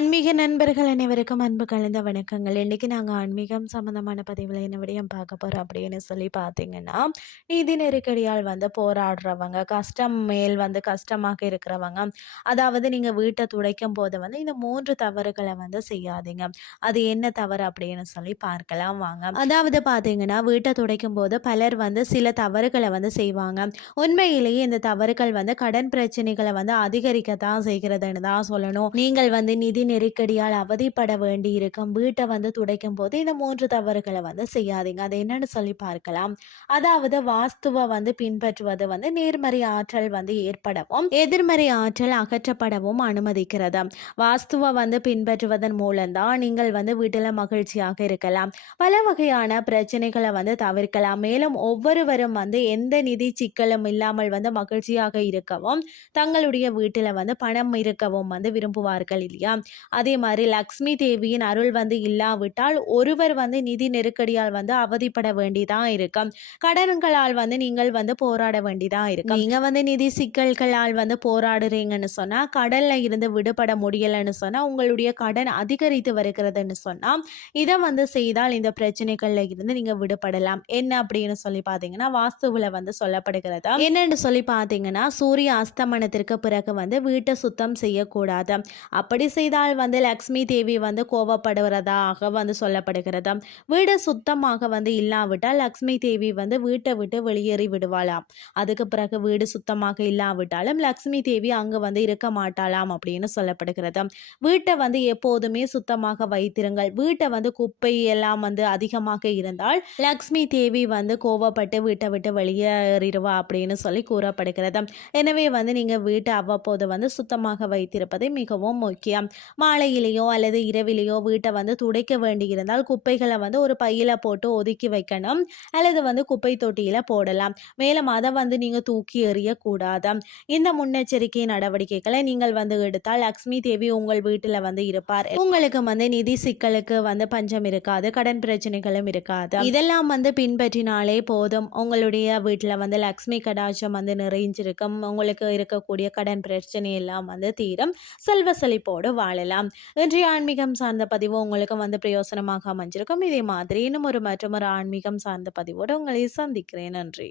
ஆன்மீக நண்பர்கள் அனைவருக்கும் அன்பு கலந்த வணக்கங்கள். இன்றைக்கி நாங்கள் ஆன்மீகம் சம்மந்தமான பதிவில் என்ன விடயம் பார்க்க போகிறோம் அப்படின்னு சொல்லி பார்த்தீங்கன்னா நிதி நெருக்கடியால் வந்து போராடுறவங்க கஷ்டம் மேல் வந்து கஷ்டமாக இருக்கிறவங்க அதாவது நீங்கள் வீட்டை துடைக்கும் போது வந்து இந்த மூன்று தவறுகளை வந்து செய்யாதீங்க. அது என்ன தவறு அப்படின்னு சொல்லி பார்க்கலாம் வாங்க. அதாவது பார்த்தீங்கன்னா வீட்டை துடைக்கும் போது பலர் வந்து சில தவறுகளை வந்து செய்வாங்க. உண்மையிலேயே இந்த தவறுகள் வந்து கடன் பிரச்சனைகளை வந்து அதிகரிக்கத்தான் செய்கிறதுன்னு தான் சொல்லணும். நீங்கள் வந்து நிதி நெருக்கடியால் அவதிப்பட வேண்டி இருக்கும் வீட்டை வந்து துடைக்கும் போது இந்த மூன்று தவறுகளை வந்து செய்யாதீங்க. அது என்னன்னு சொல்லி பார்க்கலாம். அதாவது வாஸ்துவை வந்து பின்பற்றுவது வந்து நேர்மறை ஆற்றல் வந்து ஏற்படவும் எதிர்மறை ஆற்றல் அகற்றப்படவும் அனுமதிக்கிறது. வாஸ்துவை வந்து பின்பற்றுவதன் மூலம்தான் நீங்கள் வந்து வீட்டில் மகிழ்ச்சியாக இருக்கலாம். பல வகையான பிரச்சனைகளை வந்து தவிர்க்கலாம். மேலும் ஒவ்வொருவரும் வந்து எந்த நிதி சிக்கலும் இல்லாமல் வந்து மகிழ்ச்சியாக இருக்கவும் தங்களுடைய வீட்டில் வந்து பணம் இருக்கவும் வந்து விரும்புவார்கள் இல்லையா? அதே மாதிரி லக்ஷ்மி தேவியின் அருள் வந்து இல்லாவிட்டால் ஒருவர் வந்து நிதி நெருக்கடியால் வந்து அவதிப்பட வேண்டிதான் இருக்கும். கடன்களால் வந்து நீங்கள் வந்து போராட வேண்டிதான் இருக்கும். நீங்க வந்து நிதி சிக்கல்களால் வந்து போராடுறீங்கன்னு சொன்னா கடல்ல இருந்து விடுபட முடியலன்னு சொன்னா உங்களுடைய கடன் அதிகரித்து வருகிறதுன்னு சொன்னா இதை வந்து செய்தால் இந்த பிரச்சனைகள்ல இருந்து நீங்க விடுபடலாம். என்ன அப்படின்னு சொல்லி பாத்தீங்கன்னா வாஸ்துவில் வந்து சொல்லப்படுகிறது. என்னன்னு சொல்லி பாத்தீங்கன்னா சூரிய அஸ்தமனத்திற்கு பிறகு வந்து வீட்டை சுத்தம் செய்யக்கூடாது. அப்படி செய்தால் வந்து லக்ஷ்மி தேவி வந்து கோவப்படுகிறதாக வந்து சொல்லப்படுகிறது? வீடு சுத்தமாக வந்து இல்லாவிட்டால் லக்ஷ்மி தேவி வந்து வீட்டை விட்டு வெளியேறி விடுவாளாம். அதுக்கு பிறகு வீடு சுத்தமாக இல்லாவிட்டாலும் லக்ஷ்மி தேவி அங்கு வந்து இருக்க மாட்டாளாம் அப்படின்னு சொல்லப்படுகிறது. வீட்டை வந்து எப்போதுமே சுத்தமாக வைத்திருங்கள். வீட்டை வந்து குப்பை எல்லாம் வந்து அதிகமாக இருந்தால் லக்ஷ்மி தேவி வந்து கோவப்பட்டு வீட்டை விட்டு வெளியேறிடுவா அப்படின்னு சொல்லி கூறப்படுகிறது. எனவே வந்து நீங்கள் வீட்டை அவ்வப்போது வந்து சுத்தமாக வைத்திருப்பது மிகவும் முக்கியம். மாலையிலேயோ அல்லது இரவிலேயோ வீட்டை வந்து துடைக்க வேண்டியிருந்தால் குப்பைகளை வந்து ஒரு பையில் போட்டு ஒதுக்கி வைக்கணும். அல்லது வந்து குப்பை தொட்டியில் போடலாம். மேலும் அதை வந்து நீங்கள் தூக்கி எறியக்கூடாது இந்த முன்னெச்சரிக்கை நடவடிக்கைகளை நீங்கள் வந்து எடுத்தால் லக்ஷ்மி தேவி உங்கள் வீட்டில் வந்து இருப்பார். உங்களுக்கு வந்து நிதி சிக்கலுக்கு வந்து பஞ்சம் இருக்காது. கடன் பிரச்சனைகளும் இருக்காது. இதெல்லாம் வந்து பின்பற்றினாலே போதும். உங்களுடைய வீட்டில் வந்து லக்ஷ்மி கடாட்சம் வந்து நிறைஞ்சிருக்கும். உங்களுக்கு இருக்கக்கூடிய கடன் பிரச்சனை எல்லாம் வந்து தீரும். செல்வ செழிப்போடு கொள்ளலாம். இன்றைய ஆன்மீகம் சார்ந்த பதிவு உங்களுக்கு வந்து பிரயோசனமாக அமைஞ்சிருக்கும். இதே மாதிரி இன்னும் ஒரு மற்றும் ஒரு ஆன்மீகம் சார்ந்த பதிவோடு உங்களை சந்திக்கிறேன். நன்றி.